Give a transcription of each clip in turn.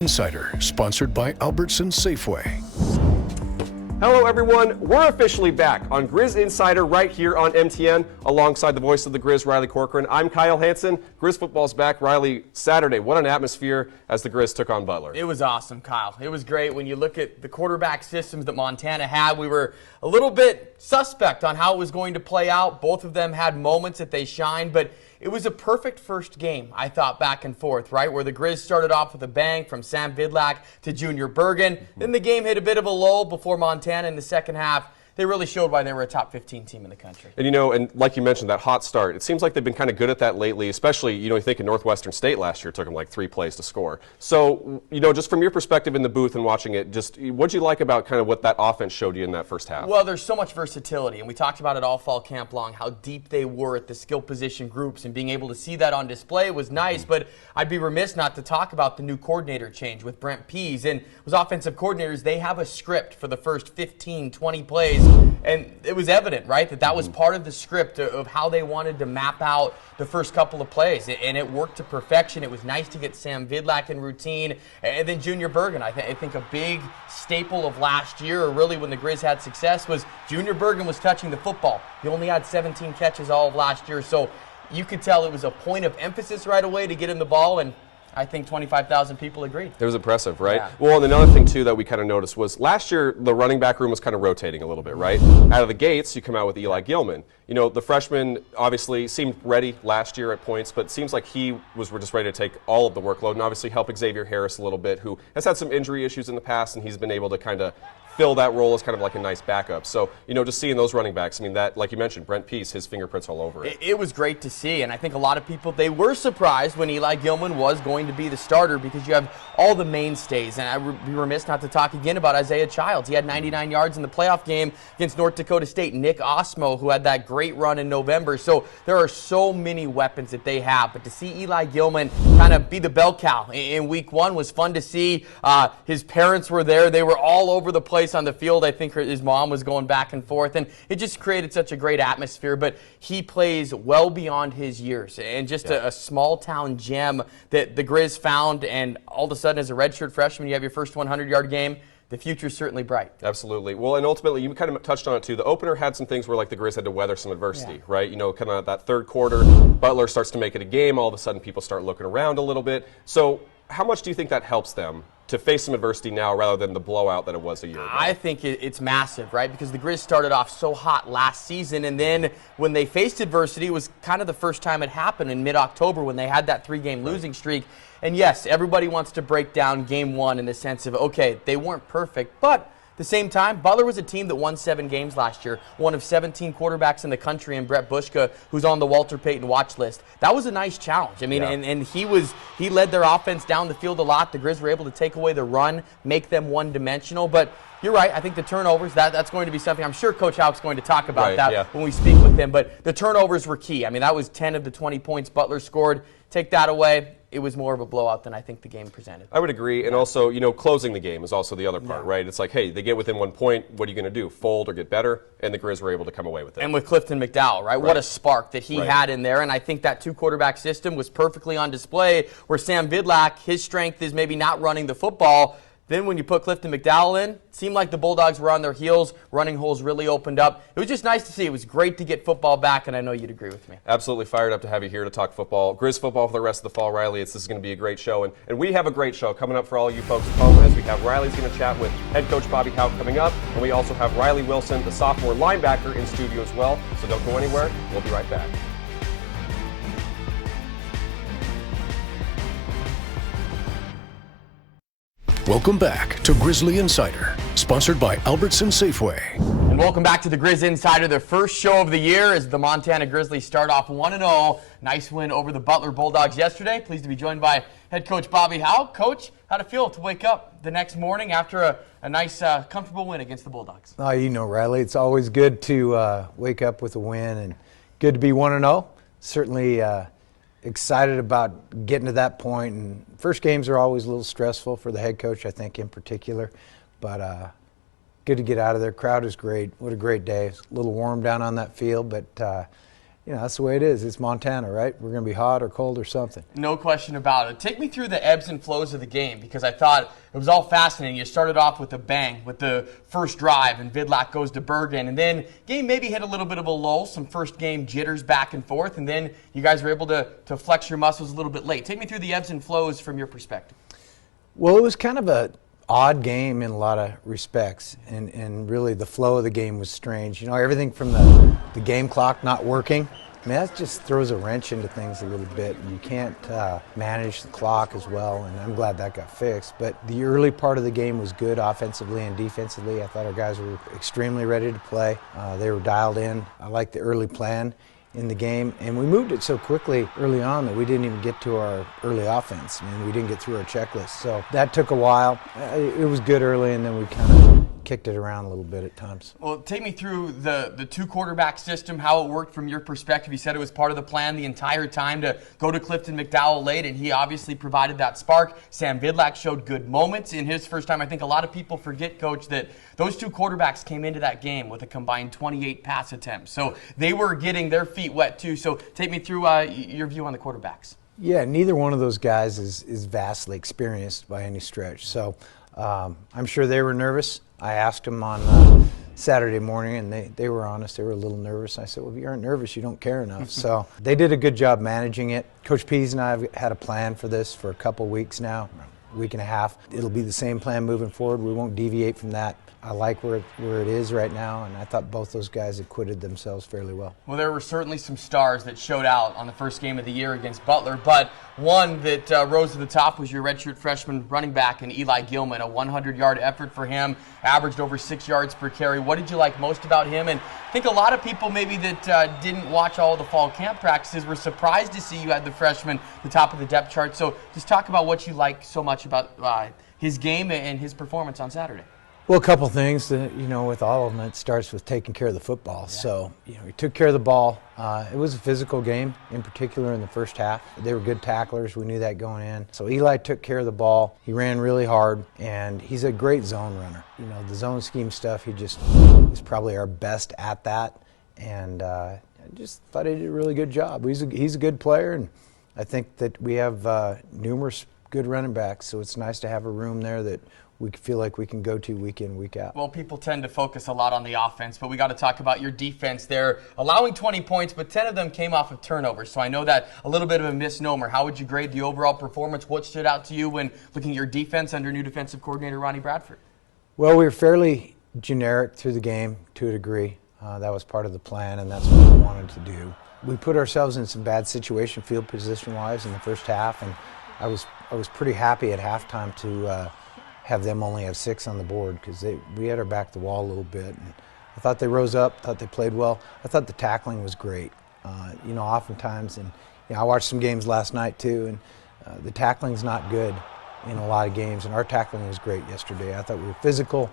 Insider, sponsored by Albertsons Safeway. Hello everyone, we're officially back on Grizz Insider right here on MTN alongside the voice of the Grizz, Riley Corcoran. I'm Kyle Hansen. Grizz football's back. Riley, Saturday, what an atmosphere as the Grizz took on Butler. It was awesome, Kyle. It was great. When you look at the quarterback systems that Montana had, we were a little bit suspect on how it was going to play out. Both of them had moments that they shined, but it was a perfect first game, I thought, back and forth, right? Where the Grizz started off with a bang from Sam Vidlak to Junior Bergen. Then the game hit a bit of a lull before Montana in the second half. They really showed why they were a top 15 team in the country. And, and like you mentioned, that hot start, it seems like they've been kind of good at that lately, especially, you think of Northwestern State last year, it took them like 3 plays to score. So, just from your perspective in the booth and watching it, just what'd you like about kind of what that offense showed you in that first half? Well, there's so much versatility, and we talked about it all fall camp long, how deep they were at the skill position groups, and being able to see that on display was nice, but I'd be remiss not to talk about the new coordinator change with Brent Pease. And as offensive coordinators, they have a script for the first 15, 20 plays, and it was evident, right, that was part of the script of how they wanted to map out the first couple of plays, and it worked to perfection. It was nice to get Sam Vidlak in routine, and then Junior Bergen. I think a big staple of last year, or really when the Grizz had success, was Junior Bergen was touching the football. He only had 17 catches all of last year, so you could tell it was a point of emphasis right away to get him the ball, and I think 25,000 people agreed. It was impressive, right? Yeah. Well, and another thing, too, that we kind of noticed was last year the running back room was kind of rotating a little bit, right? Out of the gates, you come out with Eli Gilman. The freshman obviously seemed ready last year at points, but it seems like he was just ready to take all of the workload and obviously help Xavier Harris a little bit, who has had some injury issues in the past, and he's been able to kind of fill that role as kind of like a nice backup. So, just seeing those running backs, that, like you mentioned, Brent Pease, his fingerprints all over it. It was great to see, and I think a lot of people, they were surprised when Eli Gilman was going to be the starter because you have all the mainstays, and I would be remiss not to talk again about Isaiah Childs. He had 99 yards in the playoff game against North Dakota State. Nick Osmo, who had that great run in November. So there are so many weapons that they have, but to see Eli Gilman kind of be the bell cow in week one was fun to see. His parents were there. They were all over the place on the field. I think his mom was going back and forth, and it just created such a great atmosphere. But he plays well beyond his years, and just a small-town gem that the Grizz found, and all of a sudden as a redshirt freshman, you have your first 100-yard game. The future's certainly bright. Absolutely. Well, and ultimately, you kind of touched on it, too. The opener had some things where, like, the Grizz had to weather some adversity, right? Kind of that third quarter, Butler starts to make it a game. All of a sudden, people start looking around a little bit. So how much do you think that helps them to face some adversity now rather than the blowout that it was a year ago? I think it's massive, right? Because the Grizz started off so hot last season, and then when they faced adversity, it was kind of the first time it happened in mid-October when they had that 3-game losing streak. And yes, everybody wants to break down game one in the sense of, okay, they weren't perfect, but at the same time, Butler was a team that won 7 games last year, one of 17 quarterbacks in the country, and Brett Bushka, who's on the Walter Payton watch list. That was a nice challenge. And he led their offense down the field a lot. The Grizz were able to take away the run, make them one-dimensional, but you're right. I think the turnovers, that's going to be something. I'm sure Coach Houck's going to talk about when we speak with him, but the turnovers were key. That was 10 of the 20 points Butler scored. Take that away, it was more of a blowout than I think the game presented. I would agree, and also, closing the game is also the other part, right? It's like, hey, they get within 1 point, what are you going to do? Fold or get better? And the Grizz were able to come away with it. And with Clifton McDowell, right? What a spark that he had in there, and I think that 2-quarterback system was perfectly on display, where Sam Vidlak, his strength is maybe not running the football. Then when you put Clifton McDowell in, it seemed like the Bulldogs were on their heels. Running holes really opened up. It was just nice to see. It was great to get football back, and I know you'd agree with me. Absolutely fired up to have you here to talk football. Grizz football for the rest of the fall, Riley. This is going to be a great show, and we have a great show coming up for all you folks at home, as we have Riley's going to chat with head coach Bobby Houck coming up, and we also have Riley Wilson, the sophomore linebacker, in studio as well. So don't go anywhere. We'll be right back. Welcome back to Grizzly Insider, sponsored by Albertsons Safeway. And welcome back to the Grizz Insider, the first show of the year as the Montana Grizzlies start off 1-0. Nice win over the Butler Bulldogs yesterday. Pleased to be joined by head coach Bobby Houck. Coach, how'd it feel to wake up the next morning after a nice, comfortable win against the Bulldogs? Oh, Riley, it's always good to wake up with a win and good to be 1-0. Certainly excited about getting to that point. And first games are always a little stressful for the head coach, I think, in particular. But good to get out of there. Crowd is great. What a great day. It's a little warm down on that field, but that's the way it is. It's Montana, right? We're going to be hot or cold or something. No question about it. Take me through the ebbs and flows of the game, because I thought it was all fascinating. You started off with a bang with the first drive, and Vidlak goes to Bergen, and then game maybe hit a little bit of a lull, some first game jitters back and forth, and then you guys were able to flex your muscles a little bit late. Take me through the ebbs and flows from your perspective. Well, it was kind of a odd game in a lot of respects, and really the flow of the game was strange. Everything from the game clock not working. I mean, that just throws a wrench into things a little bit. You can't manage the clock as well, and I'm glad that got fixed. But the early part of the game was good offensively and defensively. I thought our guys were extremely ready to play. They were dialed in. I liked the early plan in the game, and we moved it so quickly early on that we didn't even get to our early offense. I mean, we didn't get through our checklist. So that took a while. It was good early, and then we kind of kicked it around a little bit at times. Well, take me through the two-quarterback system, how it worked from your perspective. You said it was part of the plan the entire time to go to Clifton McDowell late, and he obviously provided that spark. Sam Vidlak showed good moments in his first time. I think a lot of people forget, Coach, that those two quarterbacks came into that game with a combined 28 pass attempts. So they were getting their feet wet, too. So take me through your view on the quarterbacks. Yeah, neither one of those guys is vastly experienced by any stretch. So I'm sure they were nervous. I asked them on Saturday morning, and they were honest. They were a little nervous. I said, well, if you aren't nervous, you don't care enough. So they did a good job managing it. Coach Pease and I have had a plan for this for a couple weeks now, a week and a half. It'll be the same plan moving forward. We won't deviate from that. I like where it is right now, and I thought both those guys acquitted themselves fairly well. Well, there were certainly some stars that showed out on the first game of the year against Butler, but one that rose to the top was your redshirt freshman running back in Eli Gilman, a 100-yard effort for him, averaged over 6 yards per carry. What did you like most about him? And I think a lot of people maybe that didn't watch all the fall camp practices were surprised to see you had the freshman the top of the depth chart. So just talk about what you like so much about his game and his performance on Saturday. Well, a couple things. With all of them, it starts with taking care of the football. Yeah. So, he took care of the ball. It was a physical game, in particular in the first half. They were good tacklers. We knew that going in. So Eli took care of the ball. He ran really hard, and he's a great zone runner. The zone scheme stuff, he just is probably our best at that. And I just thought he did a really good job. He's a good player, and I think that we have numerous good running backs. So it's nice to have a room there that we feel like we can go to week in, week out. Well, people tend to focus a lot on the offense, but we got to talk about your defense there. Allowing 20 points, but 10 of them came off of turnovers. So I know that a little bit of a misnomer. How would you grade the overall performance? What stood out to you when looking at your defense under new defensive coordinator Ronnie Bradford? Well, we were fairly generic through the game to a degree. That was part of the plan, and that's what we wanted to do. We put ourselves in some bad situation field position-wise in the first half, and I was pretty happy at halftime to have them only have 6 on the board, because we had our back to the wall a little bit. And I thought they rose up, thought they played well. I thought the tackling was great. Oftentimes, and I watched some games last night too, and the tackling's not good in a lot of games, and our tackling was great yesterday. I thought we were physical,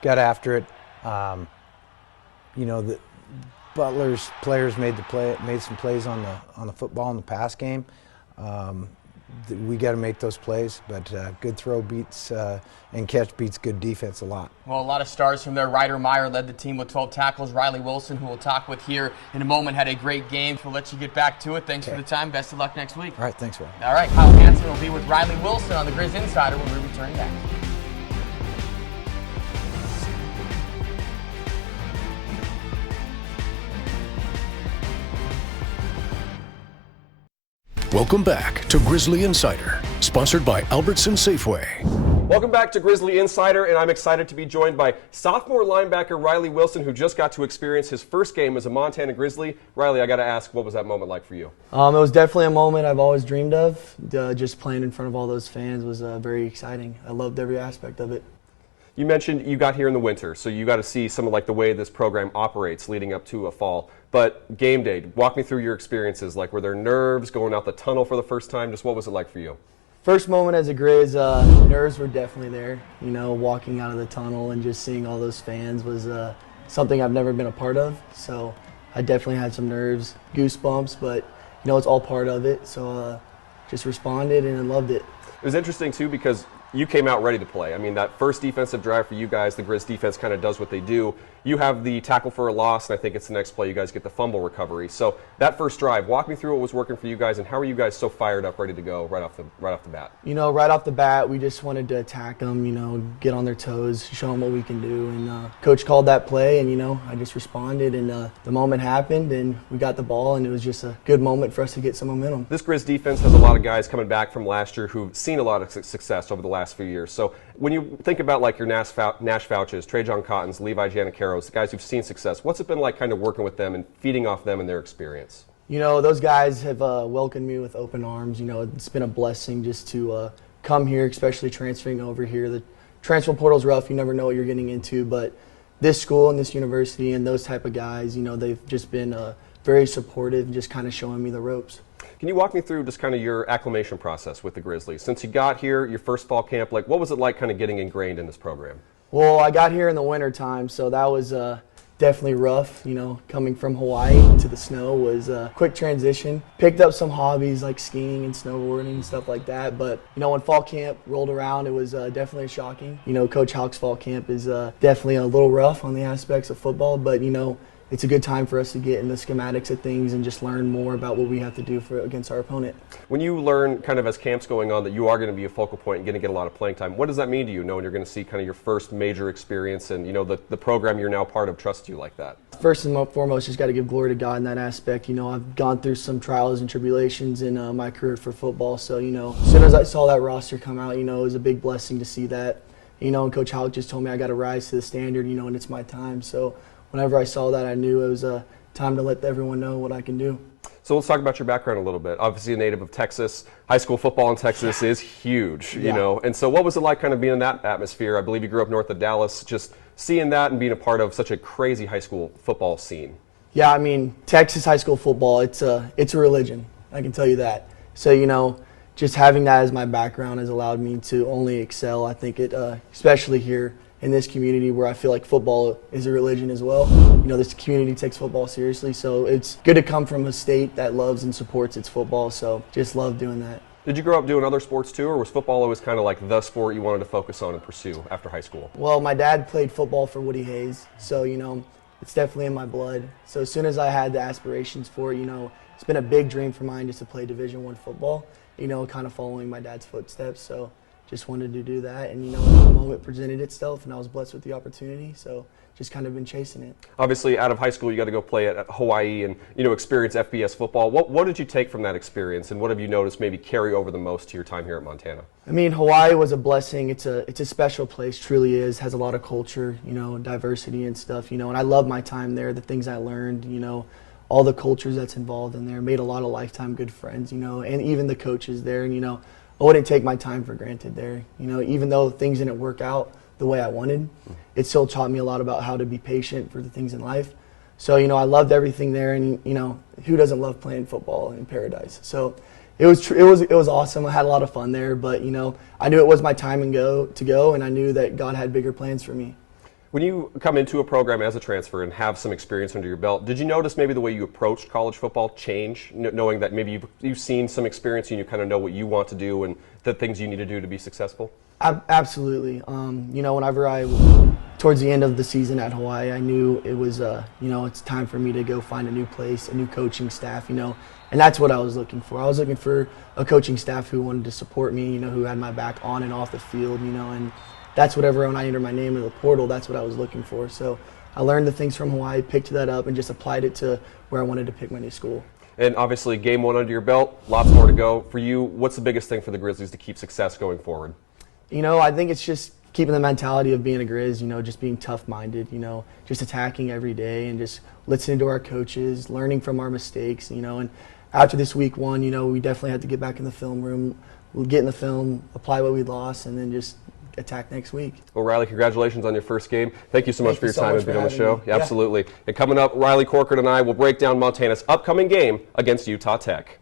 got after it. The Butler's players made some plays on the football in the pass game. We got to make those plays, but good throw beats and catch beats good defense a lot. Well, a lot of stars from there. Ryder Meyer led the team with 12 tackles. Riley Wilson, who we'll talk with here in a moment, had a great game. We'll let you get back to it. Thanks for the time. Best of luck next week. All right, thanks, Riley. All right, Kyle Hansen will be with Riley Wilson on the Grizzly Insider when we return back. Welcome back to Grizzly Insider, sponsored by Albertson Safeway. Welcome back to Grizzly Insider, and I'm excited to be joined by sophomore linebacker Riley Wilson, who just got to experience his first game as a Montana Grizzly. Riley, I got to ask, what was that moment like for you? It was definitely a moment I've always dreamed of. Just playing in front of all those fans was very exciting. I loved every aspect of it. You mentioned you got here in the winter, so you got to see some of the way this program operates leading up to a fall. But game day, walk me through your experiences. Were there nerves going out the tunnel for the first time? Just what was it like for you? First moment as a Grizz, nerves were definitely there. Walking out of the tunnel and just seeing all those fans was something I've never been a part of. So I definitely had some nerves, goosebumps, but it's all part of it. So just responded and I loved it. It was interesting too because you came out ready to play. I mean, that first defensive drive for you guys, the Grizz defense kind of does what they do. You have the tackle for a loss, and I think it's the next play you guys get the fumble recovery. So that first drive, walk me through what was working for you guys, and how are you guys so fired up, ready to go right off the bat? Right off the bat, we just wanted to attack them, get on their toes, show them what we can do. And Coach called that play, and, I just responded, and the moment happened, and we got the ball, and it was just a good moment for us to get some momentum. This Grizz defense has a lot of guys coming back from last year who've seen a lot of success over the last few years. So when you think about like your Nash Fouches, Trajan Cottons, Levi Janicaros, the guys who've seen success, what's it been like kind of working with them and feeding off them and their experience? Those guys have welcomed me with open arms. It's been a blessing just to come here, especially transferring over here. The transfer portal's rough. You never know what you're getting into, but this school and this university and those type of guys, they've just been very supportive and just kind of showing me the ropes. Can you walk me through just kind of your acclimation process with the Grizzlies? Since you got here, your first fall camp, like what was it like kind of getting ingrained in this program? Well, I got here in the winter time, so that was definitely rough. Coming from Hawaii to the snow was a quick transition. Picked up some hobbies like skiing and snowboarding and stuff like that, but when fall camp rolled around, it was definitely shocking. Coach Houck's fall camp is definitely a little rough on the aspects of football, but it's a good time for us to get in the schematics of things and just learn more about what we have to do against our opponent. When you learn kind of as camp's going on that you are going to be a focal point and going to get a lot of playing time, what does that mean to you, knowing you're going to see kind of your first major experience and the program you're now part of trusts you like that? First and foremost, just got to give glory to God in that aspect. I've gone through some trials and tribulations in my career for football, so as soon as I saw that roster come out, it was a big blessing to see that. And Coach Houck just told me I got to rise to the standard, and it's my time. So whenever I saw that, I knew it was time to let everyone know what I can do. So let's talk about your background a little bit. Obviously a native of Texas. High school football in Texas is huge, And so what was it like kind of being in that atmosphere? I believe you grew up north of Dallas. Just seeing that and being a part of such a crazy high school football scene. Yeah, I mean, Texas high school football, it's a religion. I can tell you that. So, just having that as my background has allowed me to only excel. I think it, especially here in this community where I feel like football is a religion as well. This community takes football seriously, so it's good to come from a state that loves and supports its football, so just love doing that. Did you grow up doing other sports too, or was football always kind of like the sport you wanted to focus on and pursue after high school? Well, my dad played football for Woody Hayes, so, it's definitely in my blood. So as soon as I had the aspirations for it, it's been a big dream for mine just to play Division I football, kind of following my dad's footsteps, so just wanted to do that, and the moment presented itself, and I was blessed with the opportunity, so just kind of been chasing it. Obviously, out of high school, you got to go play at Hawaii and experience FBS football. What did you take from that experience, and what have you noticed maybe carry over the most to your time here at Montana? I mean, Hawaii was a blessing. It's a special place, truly is. Has a lot of culture, diversity and stuff, and I love my time there. The things I learned, all the cultures that's involved in there. Made a lot of lifetime good friends, and even the coaches there, and I wouldn't take my time for granted there. Even though things didn't work out the way I wanted, it still taught me a lot about how to be patient for the things in life. So, I loved everything there, and, who doesn't love playing football in paradise? So it was awesome. I had a lot of fun there, but, I knew it was my time to go, and I knew that God had bigger plans for me. When you come into a program as a transfer and have some experience under your belt, did you notice maybe the way you approached college football change, knowing that maybe you've seen some experience and you kind of know what you want to do and the things you need to do to be successful? Absolutely. Whenever towards the end of the season at Hawaii, I knew it was, it's time for me to go find a new place, a new coaching staff, and that's what I was looking for. I was looking for a coaching staff who wanted to support me, who had my back on and off the field, and that's whatever, when I entered my name in the portal, that's what I was looking for. So I learned the things from Hawaii, picked that up, and just applied it to where I wanted to pick my new school. And obviously, game one under your belt, lots more to go. For you, what's the biggest thing for the Grizzlies to keep success going forward? I think it's just keeping the mentality of being a Grizz, just being tough-minded, just attacking every day and just listening to our coaches, learning from our mistakes, and after this week one, we definitely had to get back in the film room, get in the film, apply what we lost, and then just attack next week. Well, Riley, congratulations on your first game. Thank you so much for your time and being on the show. Yeah, absolutely. And coming up, Riley Corcoran and I will break down Montana's upcoming game against Utah Tech.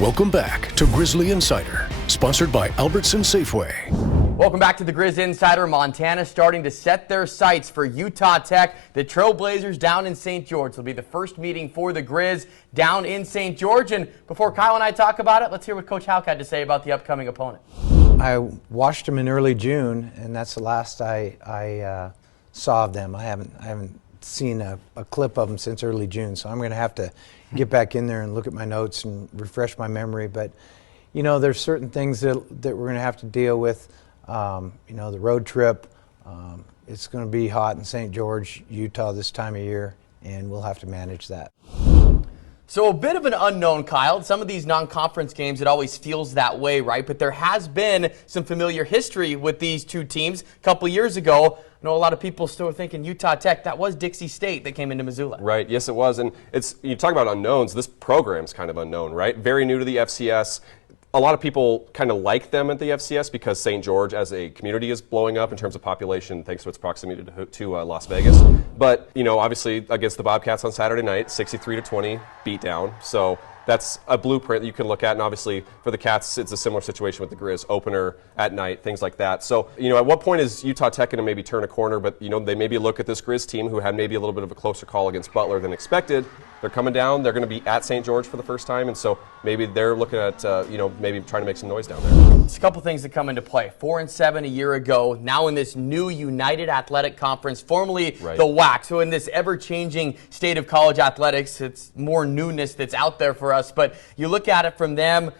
Welcome back to Grizzly Insider, sponsored by Albertson Safeway. Welcome back to the Grizz Insider. Montana starting to set their sights for Utah Tech. The Trailblazers down in St. George. It'll be the first meeting for the Grizz down in St. George. And before Kyle and I talk about it, let's hear what Coach Houck had to say about the upcoming opponent. I watched them in early June, and that's the last I saw of them. I haven't seen a clip of them since early June, so I'm going to have to get back in there and look at my notes and refresh my memory. But, you know, there's certain things that we're going to have to deal with. You know, the road trip, it's going to be hot in St. George, Utah this time of year, and we'll have to manage that. So a bit of an unknown, Kyle. Some of these non-conference games, it always feels that way, right? But there has been some familiar history with these two teams. A couple years ago, I know a lot of people still thinking Utah Tech, that was Dixie State that came into Missoula. Right, yes it was. And you talk about unknowns, this program's kind of unknown, right? Very new to the FCS. A lot of people kind of like them at the FCS because St. George as a community is blowing up in terms of population thanks to its proximity to Las Vegas. But, you know, obviously against the Bobcats on Saturday night, 63-20 beatdown. So that's a blueprint that you can look at. And obviously for the Cats, it's a similar situation with the Grizz, opener at night, things like that. So, you know, at what point is Utah Tech going to maybe turn a corner? But, you know, they maybe look at this Grizz team who had maybe a little bit of a closer call against Butler than expected. They're coming down. They're going to be at St. George for the first time. And so maybe they're looking at, you know, maybe trying to make some noise down there. It's a couple things that come into play. 4-7 a year ago, now in this new United Athletic Conference, formerly the WAC. So in this ever-changing state of college athletics, it's more newness that's out there for us. But you look at it from them,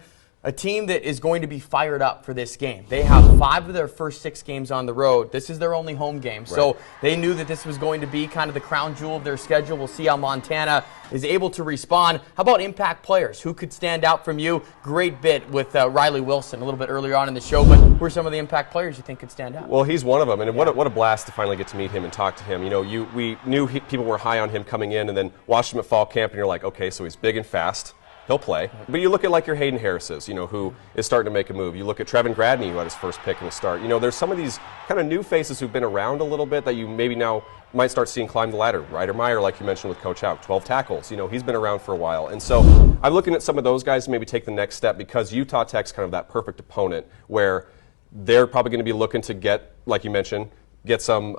a team that is going to be fired up for this game. They have 5 of their first 6 games on the road. This is their only home game. So they knew that this was going to be kind of the crown jewel of their schedule. We'll see how Montana is able to respond. How about impact players? Who could stand out from you? Great bit with Riley Wilson a little bit earlier on in the show, but who are some of the impact players you think could stand out? Well, he's one of them, and what a blast to finally get to meet him and talk to him. You know, we knew people were high on him coming in, and then watched him at fall camp, and you're like, okay, so he's big and fast. He'll play. But you look at like your Hayden Harrises, you know, who is starting to make a move. You look at Trevin Gradney, who had his first pick in the start. You know, there's some of these kind of new faces who've been around a little bit that you maybe now might start seeing climb the ladder. Ryder Meyer, like you mentioned with Coach Houck, 12 tackles. You know, he's been around for a while. And so I'm looking at some of those guys to maybe take the next step because Utah Tech's kind of that perfect opponent where they're probably going to be looking to get, like you mentioned, get some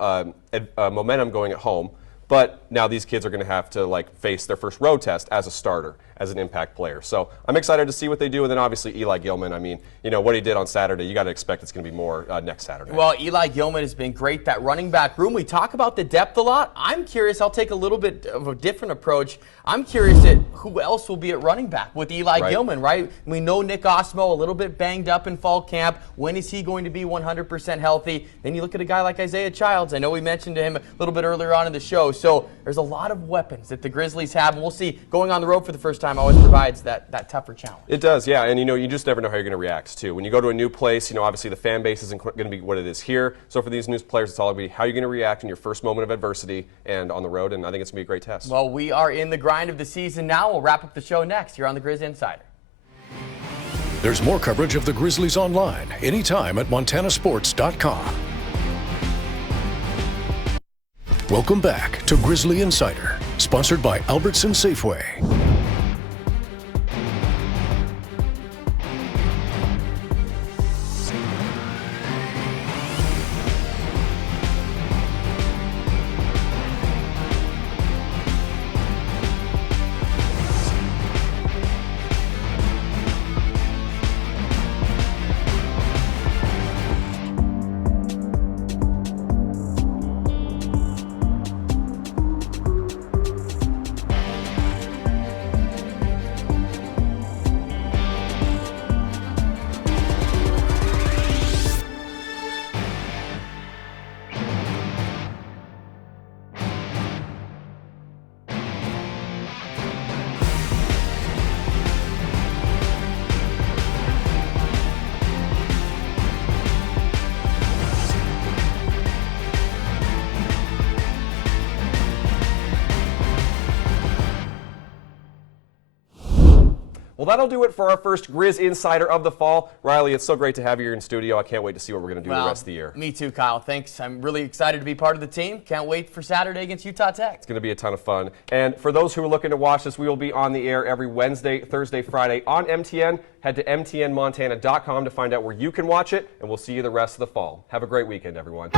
momentum going at home. But now these kids are going to have to like face their first road test as a starter, as an impact player. So I'm excited to see what they do. And then obviously Eli Gilman, I mean, you know, what he did on Saturday, you got to expect it's going to be more next Saturday. Well, Eli Gilman has been great. That running back room, we talk about the depth a lot. I'm curious, I'll take a little bit of a different approach. I'm curious at who else will be at running back with Eli Gilman, right? We know Nick Osmo a little bit banged up in fall camp. When is he going to be 100% healthy? Then you look at a guy like Isaiah Childs. I know we mentioned him a little bit earlier on in the show. So there's a lot of weapons that the Grizzlies have, and we'll see. Going on the road for the first time always provides that tougher challenge. It does, yeah, and you know, you just never know how you're going to react too. When you go to a new place, you know, obviously the fan base isn't going to be what it is here. So for these new players, it's all going to be how you're going to react in your first moment of adversity and on the road, and I think it's going to be a great test. Well, we are in the grind of the season now. We'll wrap up the show next here on the Grizz Insider. There's more coverage of the Grizzlies online anytime at montanasports.com. Welcome back to Grizzly Insider, sponsored by Albertson Safeway. Well, that'll do it for our first Grizz Insider of the fall. Riley, it's so great to have you here in studio. I can't wait to see what we're going to do the rest of the year. Me too, Kyle. Thanks. I'm really excited to be part of the team. Can't wait for Saturday against Utah Tech. It's going to be a ton of fun. And for those who are looking to watch this, we will be on the air every Wednesday, Thursday, Friday on MTN. Head to mtnmontana.com to find out where you can watch it, and we'll see you the rest of the fall. Have a great weekend, everyone.